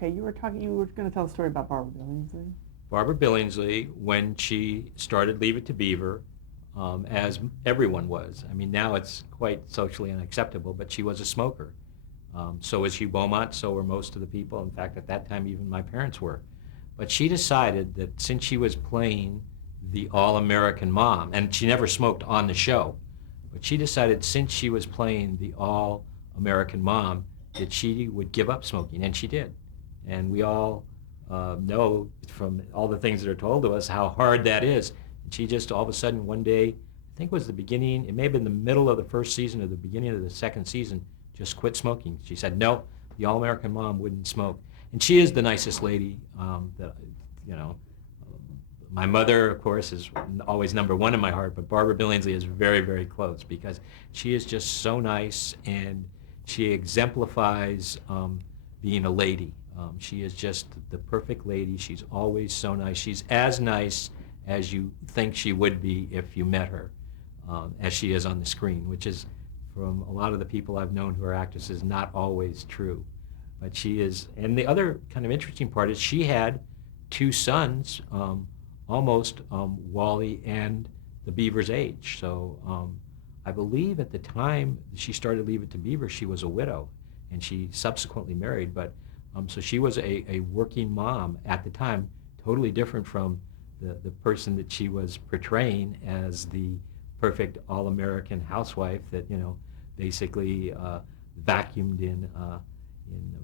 Okay, you were going to tell a story about Barbara Billingsley. Barbara Billingsley, when she started Leave It to Beaver, as everyone was. I mean, now it's quite socially unacceptable, but she was a smoker. So was Hugh Beaumont, so were most of the people. In fact, at that time, even my parents were. But she decided that since she was playing the all-American mom, and she never smoked on the show, but she decided since she was playing the all-American mom that she would give up smoking, and she did. And we all know from all the things that are told to us how hard that is. And she just all of a sudden one day, I think it was the beginning, it may have been the middle of the first season or the beginning of the second season, just quit smoking. She said, no, the all-American mom wouldn't smoke. And she is the nicest lady that, you know, my mother, of course, is always number one in my heart, but Barbara Billingsley is very, very close because she is just so nice and she exemplifies being a lady. She is just the perfect lady. She's always so nice. She's as nice as you think she would be if you met her, as she is on the screen, which is, from a lot of the people I've known who are actresses, not always true. But she is, and the other kind of interesting part is she had two sons, almost Wally and the Beaver's age. So I believe at the time she started Leave It to Beaver, she was a widow, and she subsequently married. But so she was a working mom at the time, totally different from the person that she was portraying as the perfect all-American housewife that, you know, basically vacuumed in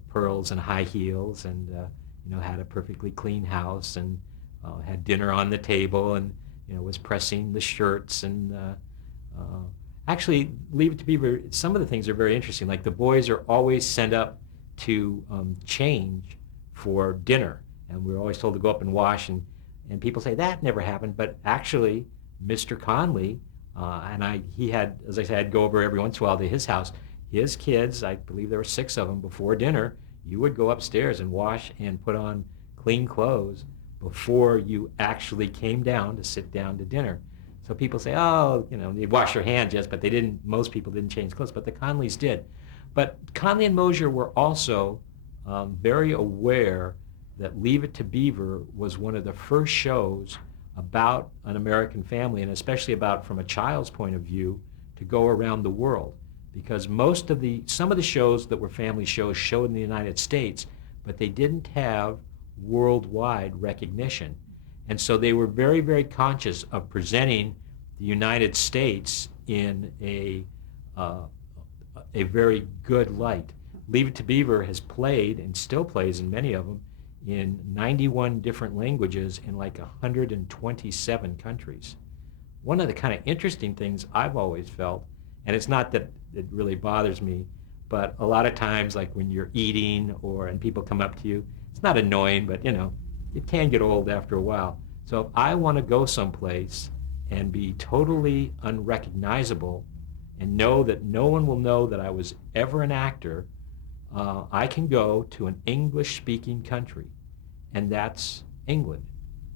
pearls and high heels and, you know, had a perfectly clean house and had dinner on the table and, you know, was pressing the shirts and actually, Leave It to Beaver, some of the things are very interesting. Like the boys are always sent up to change for dinner, and we're always told to go up and wash, and people say that never happened, but actually, Mr. Conley, he had, as I said, I'd go over every once in a while to his house. His kids, I believe there were 6 of them, before dinner, you would go upstairs and wash and put on clean clothes before you actually came down to sit down to dinner. So people say, oh, you know, they wash their hands, yes, but they didn't, most people didn't change clothes, but the Conleys did. But Conley and Mosier were also very aware that Leave It to Beaver was one of the first shows about an American family, and especially about, from a child's point of view, to go around the world. Because some of the shows that were family shows showed in the United States, but they didn't have worldwide recognition. And so they were very, very conscious of presenting the United States in a very good light. Leave It to Beaver has played, and still plays in many of them, in 91 different languages in like 127 countries. One of the kind of interesting things I've always felt, and it's not that it really bothers me, but a lot of times, like when you're eating and people come up to you, it's not annoying, but you know, it can get old after a while. So if I want to go someplace and be totally unrecognizable and know that no one will know that I was ever an actor, I can go to an English-speaking country, and that's England.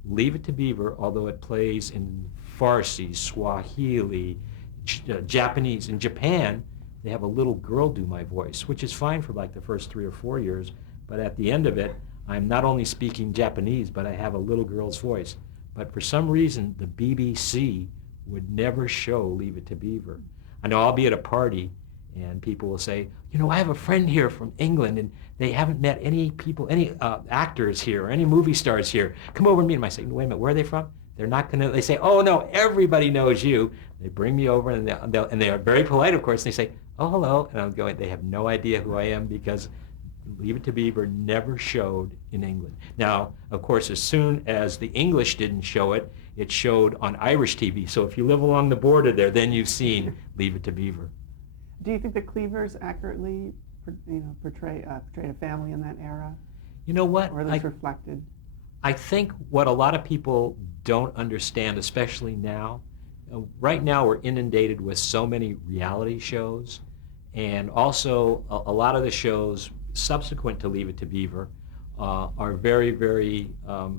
Leave It to Beaver, although it plays in Farsi, Swahili, Japanese. In Japan, they have a little girl do my voice, which is fine for like the first 3 or 4 years, but at the end of it, I'm not only speaking Japanese, but I have a little girl's voice. But for some reason, the BBC would never show Leave It to Beaver. I know I'll be at a party, and people will say, you know, I have a friend here from England, and they haven't met any people, any actors here, or any movie stars here. Come over and meet them. I say, wait a minute, where are they from? They're not going to, they say, oh no, everybody knows you. They bring me over, and they are very polite, of course, and they say, oh, hello. And I'm going, they have no idea who I am because Leave It to Beaver never showed in England. Now, of course, as soon as the English didn't show it, it showed on Irish TV. So if you live along the border there, then you've seen Leave It to Beaver. Do you think the Cleavers accurately, portrayed a family in that era? You know what? Or at least reflected? I think what a lot of people don't understand, especially now, right now we're inundated with so many reality shows, and also a lot of the shows subsequent to Leave It to Beaver are very, very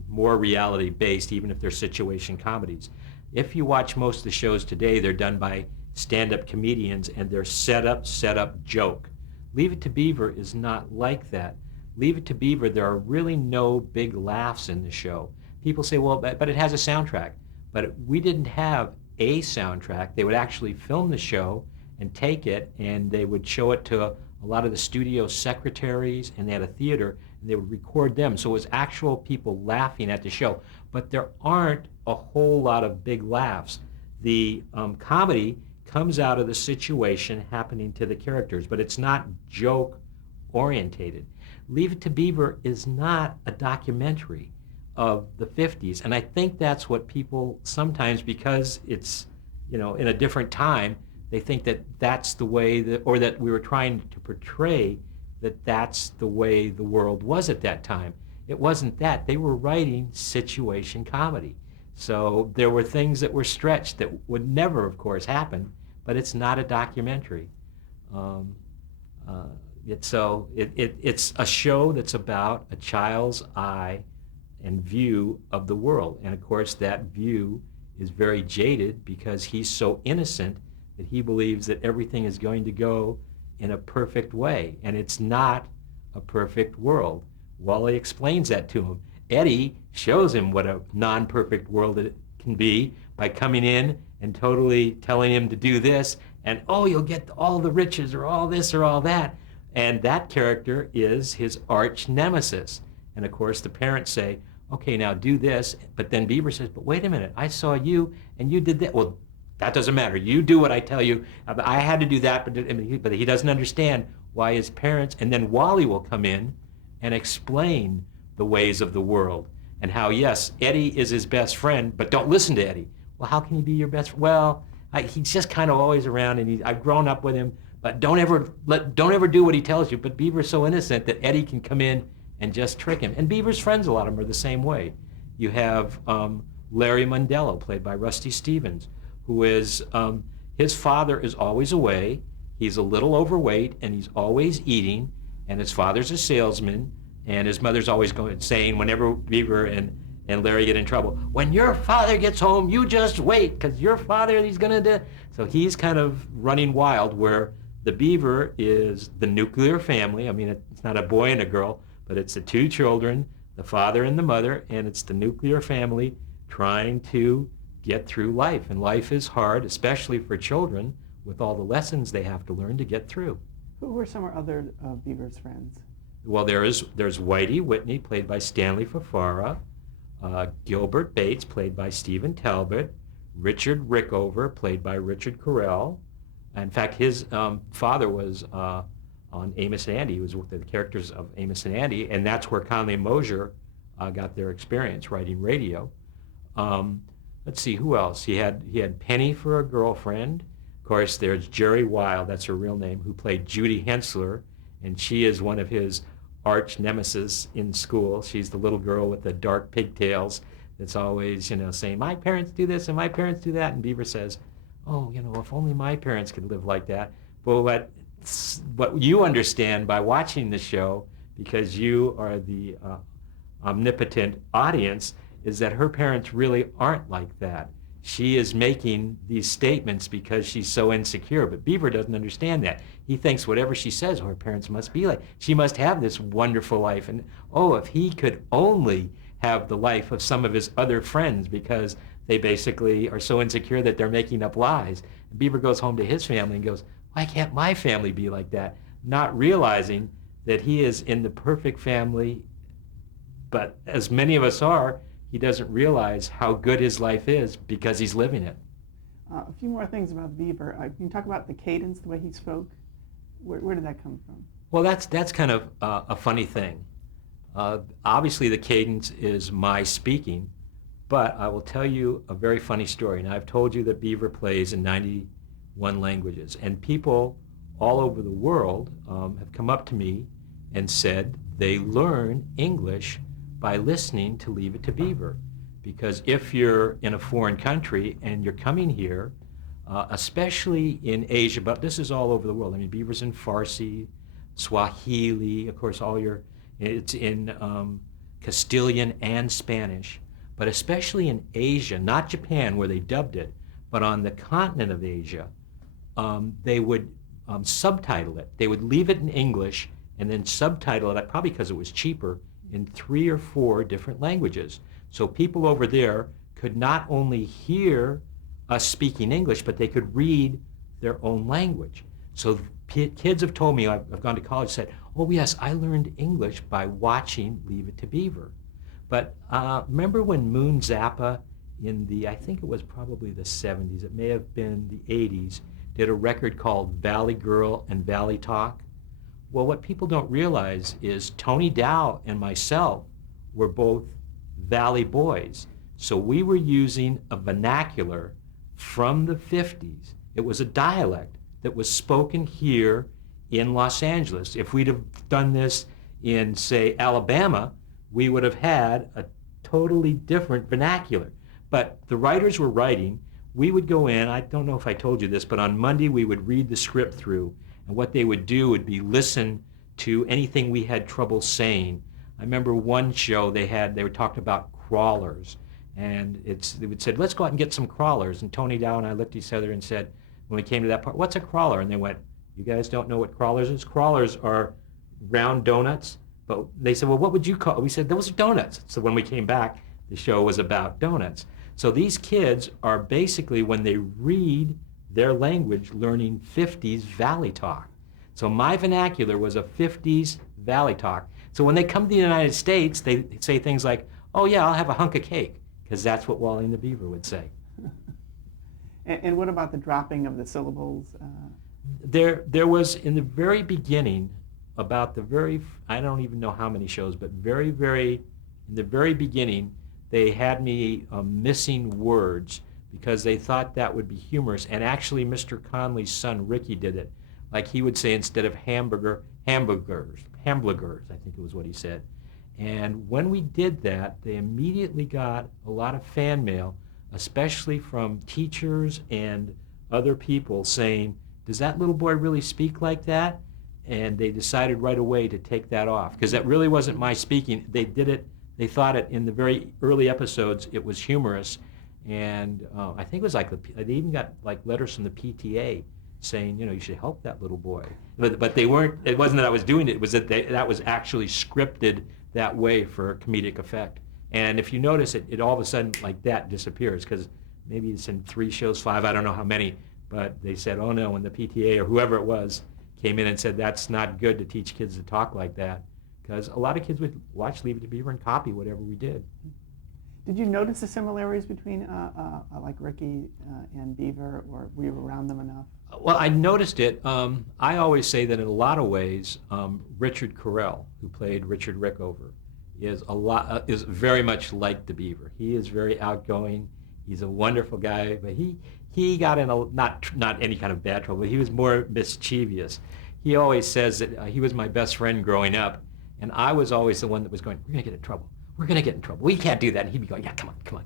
more reality-based, even if they're situation comedies. If you watch most of the shows today, they're done by stand-up comedians, and they're set up, joke. Leave It to Beaver is not like that. Leave It to Beaver, there are really no big laughs in the show. People say, well, but it has a soundtrack. But we didn't have a soundtrack. They would actually film the show and take it, and they would show it to a lot of the studio secretaries, and they had a theater, and they would record them. So it was actual people laughing at the show. But there aren't a whole lot of big laughs. The comedy comes out of the situation happening to the characters, but it's not joke orientated. Leave It to Beaver is not a documentary of the 50s, and I think that's what people sometimes, because it's, in a different time, they think that that's the way that, or that we were trying to portray that that's the way the world was at that time. It wasn't that. They were writing situation comedy. So there were things that were stretched that would never, of course, happen, but it's not a documentary. It's a show that's about a child's eye and view of the world. And of course, that view is very jaded because he's so innocent that he believes that everything is going to go in a perfect way. And it's not a perfect world. Wally explains that to him. Eddie shows him what a non-perfect world it can be by coming in and totally telling him to do this, and you'll get all the riches or all this or all that. And that character is his arch nemesis. And of course the parents say, okay, now do this. But then Beaver says, but wait a minute, I saw you and you did that. Well, that doesn't matter. You do what I tell you. I had to do that, but he doesn't understand why his parents, and then Wally will come in and explain the ways of the world and how, yes, Eddie is his best friend, but don't listen to Eddie. Well, how can he be your best friend? Well, he's just kind of always around, and I've grown up with him, but don't ever do what he tells you. But Beaver's so innocent that Eddie can come in and just trick him. And Beaver's friends, a lot of them, are the same way. You have Larry Mondello, played by Rusty Stevens, who is, his father is always away, he's a little overweight, and he's always eating, and his father's a salesman, and his mother's always saying, whenever Beaver and Larry get in trouble, when your father gets home, you just wait, because your father, he's going to do. So he's kind of running wild, where the Beaver is the nuclear family. I mean, it's not a boy and a girl, but it's the two children, the father and the mother, and it's the nuclear family trying to get through life. And life is hard, especially for children, with all the lessons they have to learn to get through. Who were some other of Beaver's friends? Well, there's Whitey Whitney, played by Stanley Fafara, Gilbert Bates, played by Stephen Talbot, Richard Rickover, played by Richard Carell. In fact, his father was on Amos and Andy. He was with the characters of Amos and Andy, and that's where Conley and Mosier got their experience writing radio. Let's see, who else? He had Penny for a girlfriend. Of course, there's Jerry Wild, that's her real name, who played Judy Hensler, and she is one of his arch nemesis in school. She's the little girl with the dark pigtails that's always, saying, my parents do this and my parents do that. And Beaver says, if only my parents could live like that. But what you understand by watching the show, because you are the omnipotent audience, is that her parents really aren't like that. She is making these statements because she's so insecure, but Beaver doesn't understand that. He thinks whatever she says, her parents must be like. She must have this wonderful life, and if he could only have the life of some of his other friends, because they basically are so insecure that they're making up lies. And Beaver goes home to his family and goes, why can't my family be like that? Not realizing that he is in the perfect family, but as many of us are, he doesn't realize how good his life is because he's living it. A few more things about Beaver. Can you talk about the cadence, the way he spoke? Where did that come from? Well, that's kind of a funny thing. Obviously, the cadence is my speaking, but I will tell you a very funny story. And I've told you that Beaver plays in 91 languages, and people all over the world have come up to me and said they learn English by listening to Leave It to Beaver. Because if you're in a foreign country and you're coming here, especially in Asia, but this is all over the world. I mean, Beaver's in Farsi, Swahili, of course, it's in Castilian and Spanish, but especially in Asia, not Japan where they dubbed it, but on the continent of Asia, they would subtitle it. They would leave it in English and then subtitle it, probably because it was cheaper, in 3 or 4 different languages. So people over there could not only hear us speaking English, but they could read their own language. So kids have told me, I've gone to college, said, oh yes, I learned English by watching Leave It to Beaver. But remember when Moon Zappa in I think it was probably the 70s, it may have been the 80s, did a record called Valley Girl and Valley Talk? Well, what people don't realize is Tony Dow and myself were both Valley boys. So we were using a vernacular from the 50s. It was a dialect that was spoken here in Los Angeles. If we'd have done this in, say, Alabama, we would have had a totally different vernacular. But the writers were writing. We would go in, I don't know if I told you this, but on Monday we would read the script through, and what they would do would be listen to anything we had trouble saying. I remember one show they were talking about crawlers, and they would say, let's go out and get some crawlers. And Tony Dow and I looked at each other and said, when we came to that part, what's a crawler? And they went, you guys don't know what crawlers is? Crawlers are round donuts. But they said, well, what would you call it? We said, those are donuts. So when we came back, the show was about donuts. So these kids are basically, when they read their language, learning 50s Valley Talk. So my vernacular was a 50s Valley Talk. So when they come to the United States, they say things like, oh yeah, I'll have a hunk of cake, because that's what Wally and the Beaver would say. And what about the dropping of the syllables? There was, in the very beginning, about I don't even know how many shows, but in the very beginning, they had me missing words because they thought that would be humorous. And actually, Mr. Conley's son, Ricky, did it. Like he would say, instead of hamburgers, I think it was what he said. And when we did that, they immediately got a lot of fan mail, especially from teachers and other people saying, does that little boy really speak like that? And they decided right away to take that off, because that really wasn't my speaking. They thought it, in the very early episodes, it was humorous. And I think it was like, they even got like letters from the PTA saying, you should help that little boy. But they weren't, it wasn't that I was doing it, it was that that was actually scripted that way for comedic effect. And if you notice, it all of a sudden, like that, disappears, because maybe it's in 3 shows, 5, I don't know how many, but they said, oh no, when the PTA or whoever it was came in and said, that's not good to teach kids to talk like that, because a lot of kids would watch Leave It to Beaver and copy whatever we did. Did you notice the similarities between like Ricky and Beaver, or were you around them enough? Well, I noticed it. I always say that in a lot of ways, Richard Carell, who played Richard Rickover, is very much like the Beaver. He is very outgoing. He's a wonderful guy, but he got in not any kind of bad trouble, but he was more mischievous. He always says that he was my best friend growing up, and I was always the one that was going, we're going to get in trouble. We're going to get in trouble. We can't do that. And he'd be going, yeah, come on.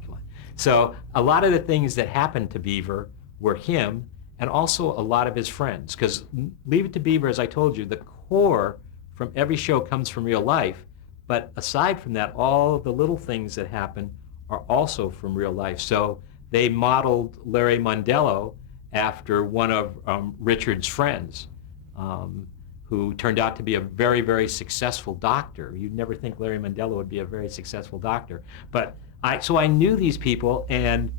So a lot of the things that happened to Beaver were him, and also a lot of his friends. Because Leave It to Beaver, as I told you, the core from every show comes from real life. But aside from that, all of the little things that happen are also from real life. So they modeled Larry Mondello after one of Richard's friends, who turned out to be a very, very successful doctor. You'd never think Larry Mondello would be a very successful doctor. But so I knew these people, and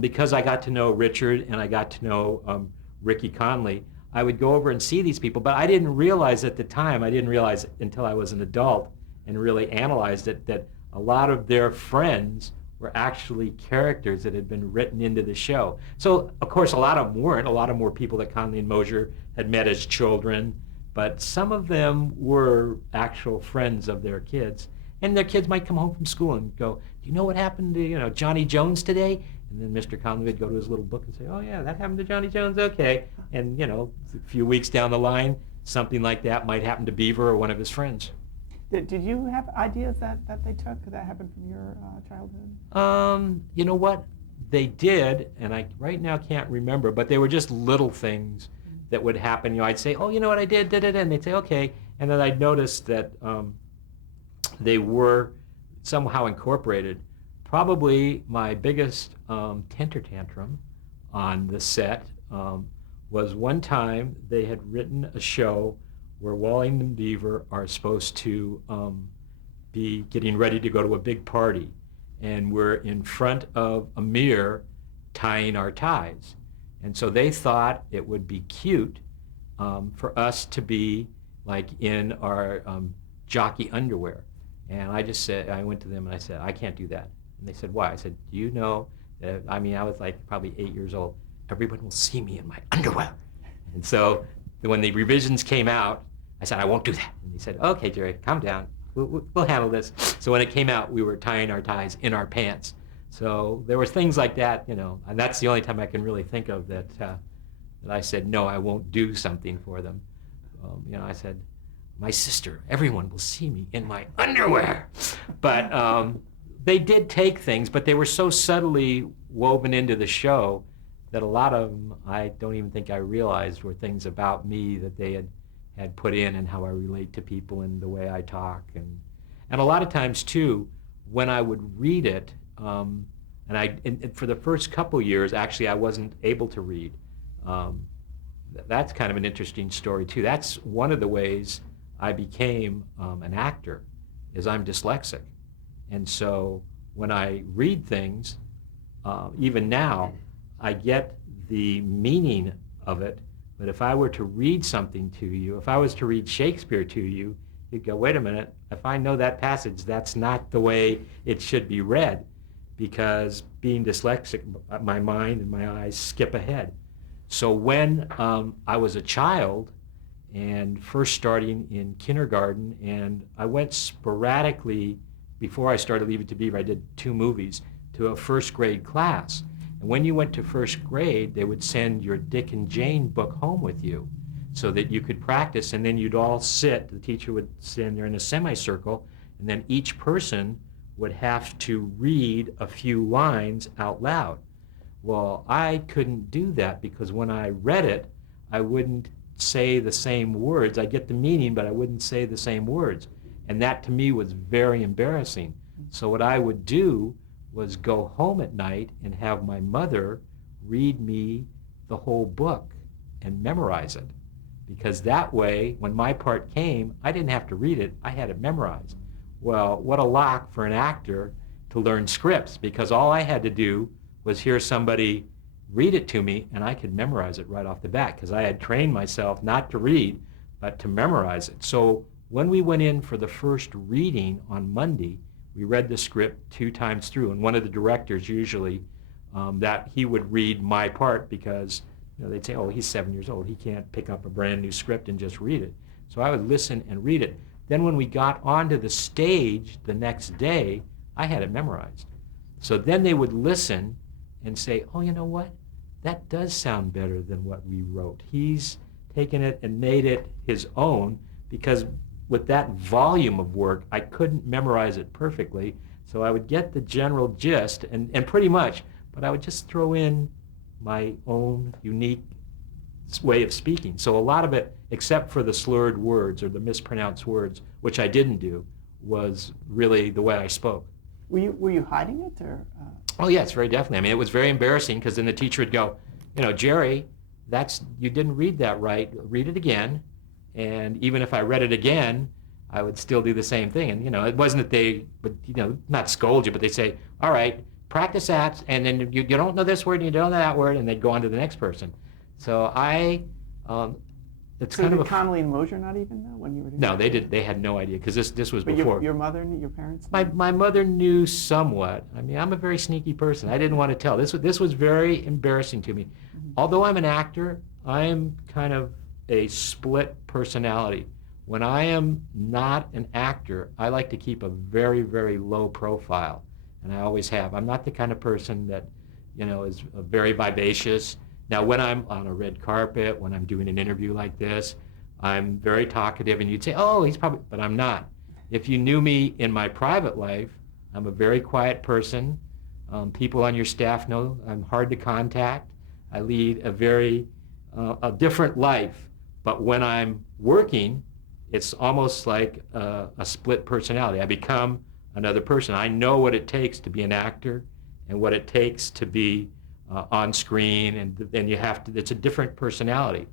because I got to know Richard and I got to know Ricky Conley, I would go over and see these people. But I didn't realize at the time, I didn't realize until I was an adult and really analyzed it, that a lot of their friends were actually characters that had been written into the show. So, of course, a lot of them weren't. A lot of them were people that Conley and Mosier had met as children, but some of them were actual friends of their kids. And their kids might come home from school and go, do you know what happened to Johnny Jones today? And then Mr. Conley would go to his little book and say, oh yeah, that happened to Johnny Jones, okay. And a few weeks down the line, something like that might happen to Beaver or one of his friends. Did you have ideas that they took that happened from your childhood? You know what? They did, and I right now can't remember, but they were just little things that would happen. I'd say, oh, you know what I did, and they'd say, okay. And then I'd notice that they were somehow incorporated. Probably my biggest temper tantrum on the set was one time they had written a show where Wallington and Beaver are supposed to be getting ready to go to a big party, and we're in front of a mirror tying our ties. And so they thought it would be cute for us to be like in our jockey underwear. And I just said, I went to them and I said, I can't do that. And they said, why? I said, do you know that, I mean, I was like probably 8 years old, everyone will see me in my underwear. And so when the revisions came out, I said, I won't do that. And he said, okay, Jerry, calm down. We'll handle this. So when it came out, we were tying our ties in our pants. So there were things like that, you know, and that's the only time I can really think of that I said, no, I won't do something for them. You know, I said, my sister, everyone will see me in my underwear. But they did take things, but they were so subtly woven into the show that a lot of them I don't even think I realized were things about me that they had put in, and how I relate to people and the way I talk. And a lot of times too, when I would read it, and for the first couple years, actually, I wasn't able to read. That's kind of an interesting story too. That's one of the ways I became an actor, is I'm dyslexic. And so when I read things, even now, I get the meaning of it. But if I were to read something to you, if I was to read Shakespeare to you, you'd go, wait a minute, if I know that passage, that's not the way it should be read, because being dyslexic, my mind and my eyes skip ahead. So when I was a child and first starting in kindergarten, and I went sporadically, before I started Leave It to Beaver, I did 2 movies, to a first grade class. And when you went to first grade, they would send your Dick and Jane book home with you so that you could practice, and then you'd all sit, the teacher would stand there in a semicircle, and then each person would have to read a few lines out loud. Well, I couldn't do that, because when I read it, I wouldn't say the same words. I get the meaning, but I wouldn't say the same words. And that to me was very embarrassing. So what I would do was go home at night and have my mother read me the whole book and memorize it. Because that way, when my part came, I didn't have to read it, I had it memorized. Well, what a lock for an actor to learn scripts, because all I had to do was hear somebody read it to me, and I could memorize it right off the bat, because I had trained myself not to read, but to memorize it. So when we went in for the first reading on Monday, we read the script 2 times through, and one of the directors usually, that he would read my part, because they'd say, oh, he's 7 years old, he can't pick up a brand new script and just read it. So I would listen and read it. Then when we got onto the stage the next day, I had it memorized. So then they would listen and say, oh, you know what? That does sound better than what we wrote. He's taken it and made it his own, because with that volume of work, I couldn't memorize it perfectly. So I would get the general gist, and pretty much, but I would just throw in my own unique way of speaking. So a lot of it, except for the slurred words or the mispronounced words, which I didn't do, was really the way I spoke. Were you hiding it, or? Oh yes, very definitely. I mean, it was very embarrassing, because then the teacher would go, Jerry, you didn't read that right. Read it again. And even if I read it again, I would still do the same thing. And it wasn't that they would, not scold you, but they say, all right, practice that, and then you don't know this word and you don't know that word, and they'd go on to the next person. So it's So kind of did Connolly and Mosier not even know when you were doing No, that? they did. They had no idea, because this was But before. your mother knew, your parents knew? My mother knew somewhat. I mean, I'm a very sneaky person. I didn't want to tell. This was very embarrassing to me. Mm-hmm. Although I'm an actor, I am kind of a split personality. When I am not an actor, I like to keep a very, very low profile, and I always have. I'm not the kind of person that, is very vivacious. Now, when I'm on a red carpet, when I'm doing an interview like this, I'm very talkative, and you'd say, oh, he's probably, but I'm not. If you knew me in my private life, I'm a very quiet person. People on your staff know I'm hard to contact. I lead a different life. But when I'm working, it's almost like a split personality. I become another person. I know what it takes to be an actor and what it takes to be on screen, and then you have to, it's a different personality.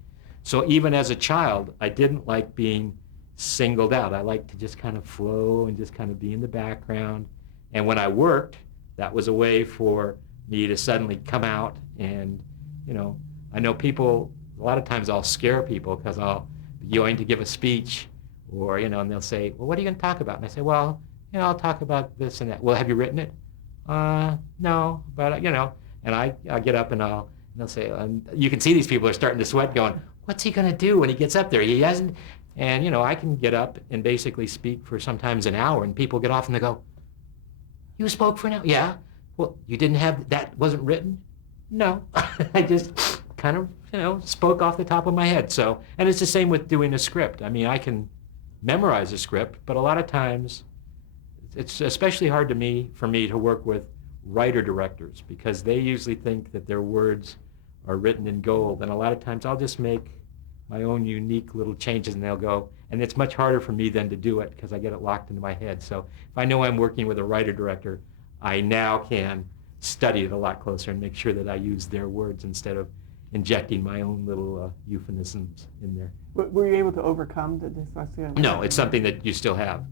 So even as a child, I didn't like being singled out. I liked to just kind of flow and just kind of be in the background. And when I worked, that was a way for me to suddenly come out. And, you know, I know people, a lot of times I'll scare people because I'll be going to give a speech, or, you know, and they'll say, well, what are you going to talk about? And I say, well, you know, I'll talk about this and that. Well, have you written it? No, but, you know, and I'll get up and they'll say, you can see these people are starting to sweat going, what's he going to do when he gets up there? He hasn't, and, you know, I can get up and basically speak for sometimes an hour, and people get off and they go, you spoke for an hour? Yeah. Well, you didn't have, that wasn't written? No. I just kind of, you know, spoke off the top of my head. So, and it's the same with doing a script. I mean, I can memorize a script, but a lot of times it's especially hard for me to work with writer-directors, because they usually think that their words are written in gold, and a lot of times I'll just make my own unique little changes and they'll go, and it's much harder for me then to do it because I get it locked into my head. So if I know I'm working with a writer-director, I now can study it a lot closer and make sure that I use their words instead of injecting my own little euphemisms in there. Were you able to overcome the dyslexia? No, it's something that you still have.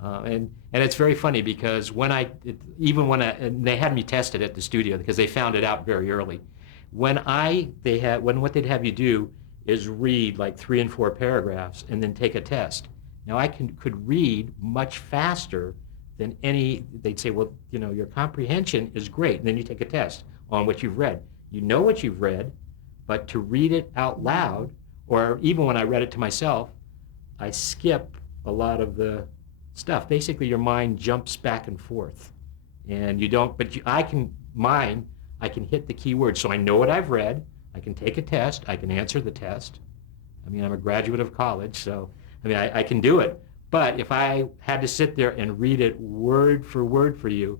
And it's very funny because and they had me tested at the studio because they found it out very early. What they'd have you do is read like 3 and 4 paragraphs and then take a test. Now I could read much faster than they'd say, well, you know, your comprehension is great. And then you take a test on what you've read. You know what you've read, but to read it out loud, or even when I read it to myself, I skip a lot of the stuff. Basically, your mind jumps back and forth. And you don't, but I can hit the key words. So I know what I've read. I can take a test. I can answer the test. I mean, I'm a graduate of college, so I mean, I can do it. But if I had to sit there and read it word for word for you,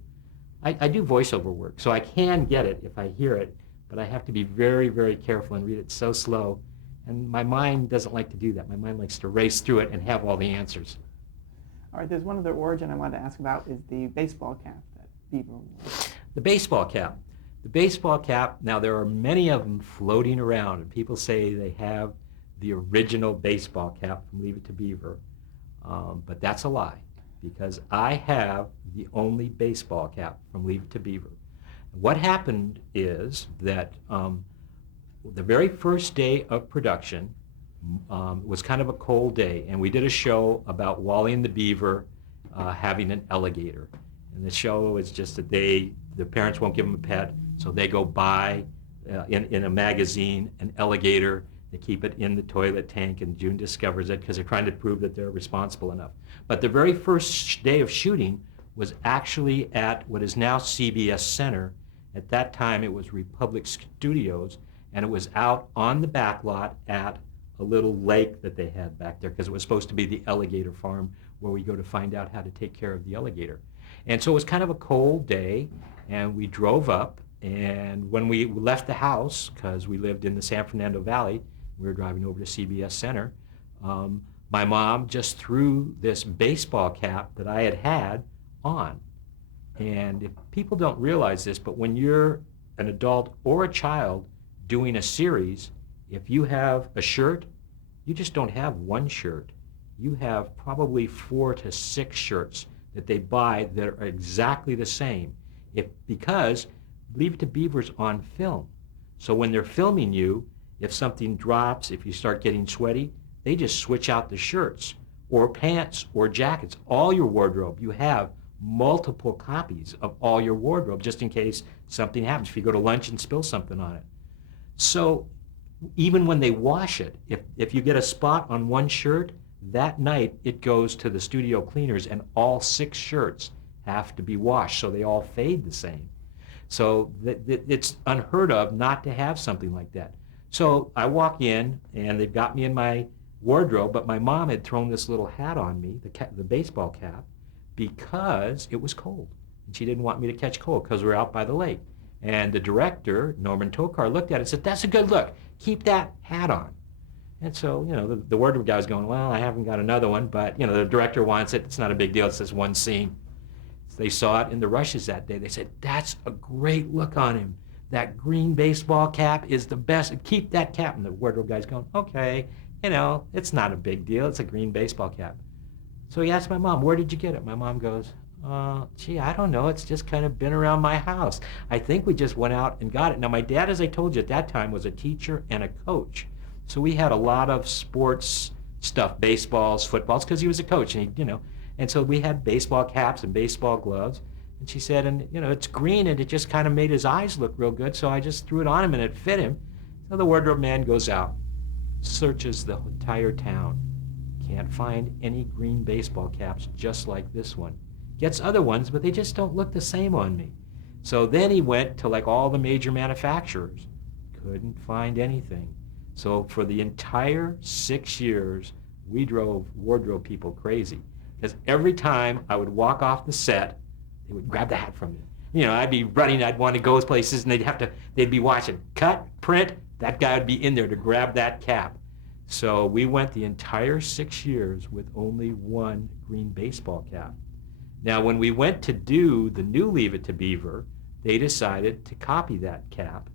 I do voiceover work, so I can get it if I hear it, but I have to be very, very careful and read it so slow. And my mind doesn't like to do that. My mind likes to race through it and have all the answers. All right, there's one other origin I wanted to ask about, is the baseball cap that Beaver wore. The baseball cap. The baseball cap, now there are many of them floating around, and people say they have the original baseball cap from Leave It to Beaver, but that's a lie, because I have the only baseball cap from Leave It to Beaver. What happened is that the very first day of production was kind of a cold day, and we did a show about Wally and the Beaver having an alligator. And the show is just that the parents won't give them a pet, so they go buy in a magazine an alligator. They keep it in the toilet tank, and June discovers it because they're trying to prove that they're responsible enough. But the very first day of shooting was actually at what is now CBS Center. At that time, it was Republic Studios, and it was out on the back lot at a little lake that they had back there, because it was supposed to be the alligator farm where we go to find out how to take care of the alligator. And so it was kind of a cold day, and we drove up, and when we left the house, because we lived in the San Fernando Valley, we were driving over to CBS Center, my mom just threw this baseball cap that I had on. And if people don't realize this, but when you're an adult or a child doing a series, if you have a shirt, you just don't have one shirt. You have probably 4 to 6 shirts that they buy that are exactly the same. Because Leave It to Beaver's on film. So when they're filming you, if something drops, if you start getting sweaty, they just switch out the shirts or pants or jackets. All your wardrobe, you have multiple copies of all your wardrobe just in case something happens, if you go to lunch and spill something on it. So even when they wash it, if you get a spot on one shirt, that night it goes to the studio cleaners, and all 6 shirts have to be washed so they all fade the same. So it's unheard of not to have something like that. So I walk in, and they've got me in my wardrobe, but my mom had thrown this little hat on me, the baseball cap, because it was cold. And she didn't want me to catch cold because we were out by the lake. And the director, Norman Tokar, looked at it and said, "That's a good look. Keep that hat on." And so, you know, the wardrobe guy was going, "Well, I haven't got another one, but, you know, the director wants it. It's not a big deal. It's just one scene." So they saw it in the rushes that day. They said, "That's a great look on him. that green baseball cap is the best. Keep that cap. And the wardrobe guy's going, okay, it's not a big deal. It's a green baseball cap. So he asked my mom, where did you get it? My mom goes, gee, I don't know. It's just kind of been around my house. I think we just went out and got it. Now, my dad, as I told you at that time, was a teacher and a coach. So we had a lot of sports stuff, baseballs, footballs, because he was a coach. And, and so we had baseball caps and baseball gloves. And she said, and, it's green, and it just kind of made his eyes look real good. So I just threw it on him, and it fit him. So the wardrobe man goes out, searches the entire town. Can't find any green baseball caps just like this one. Gets other ones, but they just don't look the same on me. So then he went to like all the major manufacturers. Couldn't find anything. So for the entire 6 years, we drove wardrobe people crazy. Because every time I would walk off the set, they would grab the hat from me. I'd be running, I'd want to go places, and they'd be watching, cut, print, that guy would be in there to grab that cap. So we went the entire 6 years with only one green baseball cap. Now, when we went to do the new Leave It to Beaver, they decided to copy that cap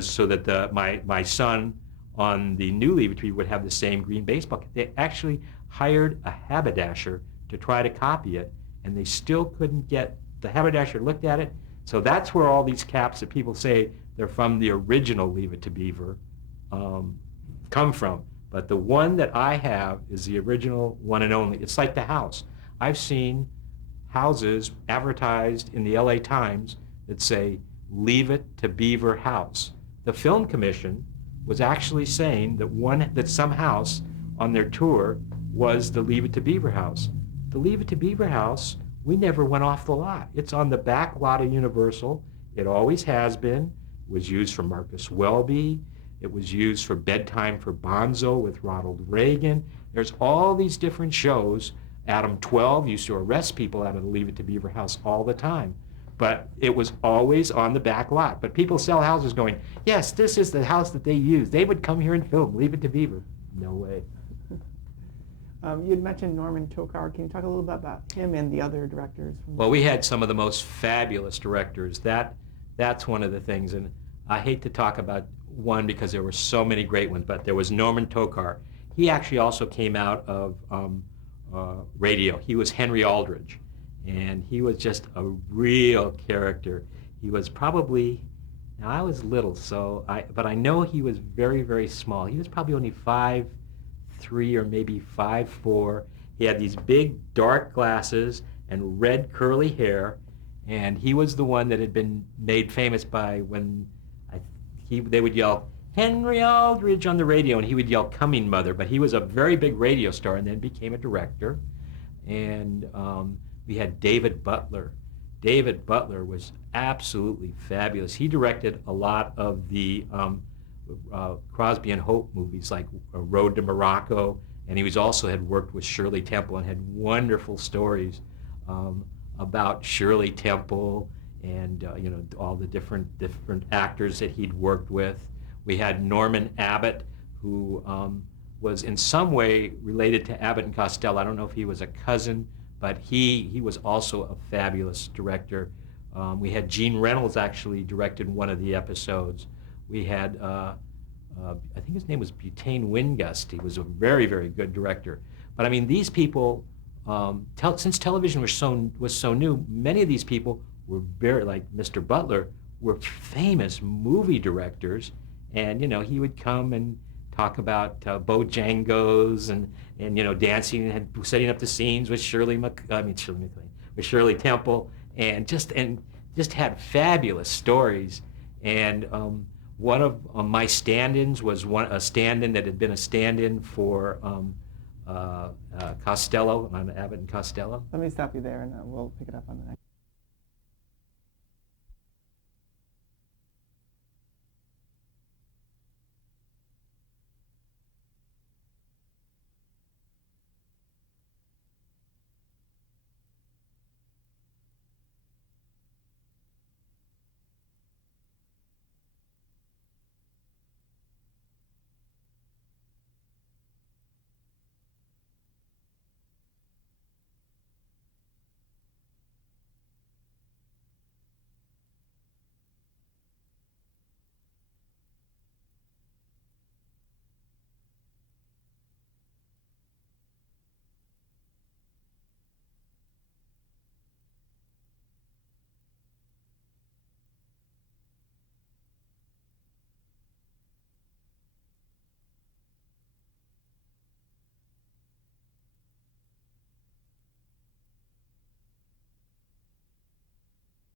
so that my son on the new Leave It to Beaver would have the same green baseball cap. They actually hired a haberdasher to try to copy it, and they still couldn't get, the haberdasher looked at it. So that's where all these caps that people say they're from the original Leave It to Beaver come from. But the one that I have is the original one and only. It's like the house. I've seen houses advertised in the LA Times that say, Leave It to Beaver House. The Film Commission was actually saying that some house on their tour was the Leave It to Beaver House. The Leave It to Beaver House, we never went off the lot. It's on the back lot of Universal. It always has been. It was used for Marcus Welby. It was used for Bedtime for Bonzo with Ronald Reagan. There's all these different shows. Adam 12 used to arrest people out of the Leave It to Beaver House all the time. But it was always on the back lot. But people sell houses going, yes, this is the house that they use. They would come here and film Leave It to Beaver. No way. You'd mentioned Norman Tokar. Can you talk a little bit about him and the other directors? Well, we had some of the most fabulous directors. That's one of the things. And I hate to talk about one because there were so many great ones, but there was Norman Tokar. He actually also came out of radio. He was Henry Aldridge, and he was just a real character. He was probably, now I was little, but I know he was very, very small. He was probably only 5'3" or maybe 5'4". He had these big dark glasses and red curly hair, and he was the one that had been made famous by when they would yell, Henry Aldridge on the radio, and he would yell, Coming Mother. But he was a very big radio star and then became a director. And we had David Butler. David Butler was absolutely fabulous. He directed a lot of the Crosby and Hope movies like Road to Morocco, and he had worked with Shirley Temple and had wonderful stories about Shirley Temple and all the different actors that he'd worked with. We had Norman Abbott, who was in some way related to Abbott and Costello. I don't know if he was a cousin, but he was also a fabulous director. We had Gene Reynolds actually directed one of the episodes. We had, I think his name was Butane Wingust. He was a very, very good director. But I mean, these people, since television was so new, many of these people were very, like Mr. Butler, were famous movie directors. And, he would come and talk about Bojangles and dancing and setting up the scenes with Shirley Temple, and just had fabulous stories. And one of my stand-ins was a stand-in that had been a stand-in for Costello, on Abbott and Costello. Let me stop you there, and we'll pick it up on the next.